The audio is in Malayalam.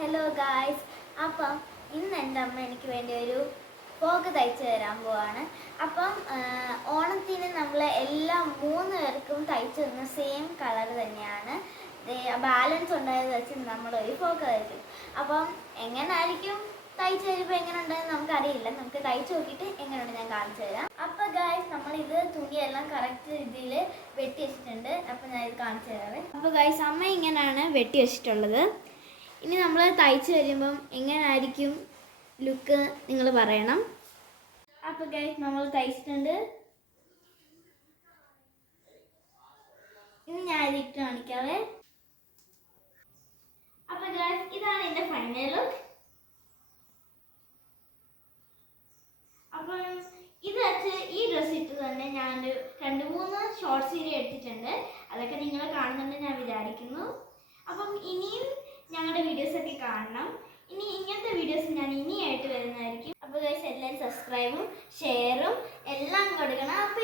ഹലോ ഗായ്സ് അപ്പം ഇന്ന് എന്റെ അമ്മ എനിക്ക് വേണ്ടി ഒരു പോക്ക് തയ്ച്ചു തരാൻ പോവാണ്. അപ്പം ഓണത്തിന് നമ്മൾ എല്ലാ മൂന്ന് പേർക്കും തയ്ച്ചു തന്ന സെയിം കളർ തന്നെയാണ്. ബാലൻസ് ഉണ്ടായത് വെച്ച് നമ്മൾ ഒരു പോക്ക് തയ്ക്കും അപ്പം എങ്ങനായിരിക്കും തയ്ച്ചു തരുമ്പോൾ എങ്ങനെ ഉണ്ടെന്ന് നമുക്കറിയില്ല. നമുക്ക് തയ്ച്ചു നോക്കിയിട്ട് എങ്ങനെയുണ്ട് ഞാൻ കാണിച്ചു തരാം. അപ്പോൾ ഗായ്സ് നമ്മളിത് തുണിയെല്ലാം കറക്റ്റ് രീതിയിൽ വെട്ടി വെച്ചിട്ടുണ്ട്. അപ്പം ഞാൻ ഇത് കാണിച്ചു തരാം അപ്പോൾ ഗായ്സ് അമ്മ ഇങ്ങനെയാണ് വെട്ടി വെച്ചിട്ടുള്ളത്. ഇനി നമ്മൾ തയ്ച്ച് വരുമ്പം എങ്ങനായിരിക്കും ലുക്ക് നിങ്ങൾ പറയണം. അപ്പോൾ ഗൈസ് നമ്മൾ തയ്ച്ചിട്ടുണ്ട്. ഇനി ഞാൻ ഇട്ട് കാണിക്കാവേ. അപ്പോൾ ഗൈസ് ഇതാണ് എന്റെ ഫൈനൽ ലുക്ക് അപ്പം ഇത് വെച്ച് ഈ ഡ്രസ്സ് ഇട്ട് തന്നെ ഞാൻ രണ്ട് മൂന്ന് ഷോർട്ട് സീരി എടുത്തിട്ടുണ്ട്. അതൊക്കെ നിങ്ങൾ കാണുന്നുണ്ട് ഞാൻ വിചാരിക്കുന്നു. അപ്പം ഇനിയും ഞങ്ങളുടെ വീഡിയോസ് ഒക്കെ കാണണം. ഇനി ഇങ്ങനത്തെ വീഡിയോസ് ഞാൻ ഇനിയായിട്ട് വരുന്നതായിരിക്കും. അപ്പോൾ ഗൈസ് എല്ലാവരും സബ്സ്ക്രൈബും ഷെയറും എല്ലാം കൊടുക്കണം. അപ്പോൾ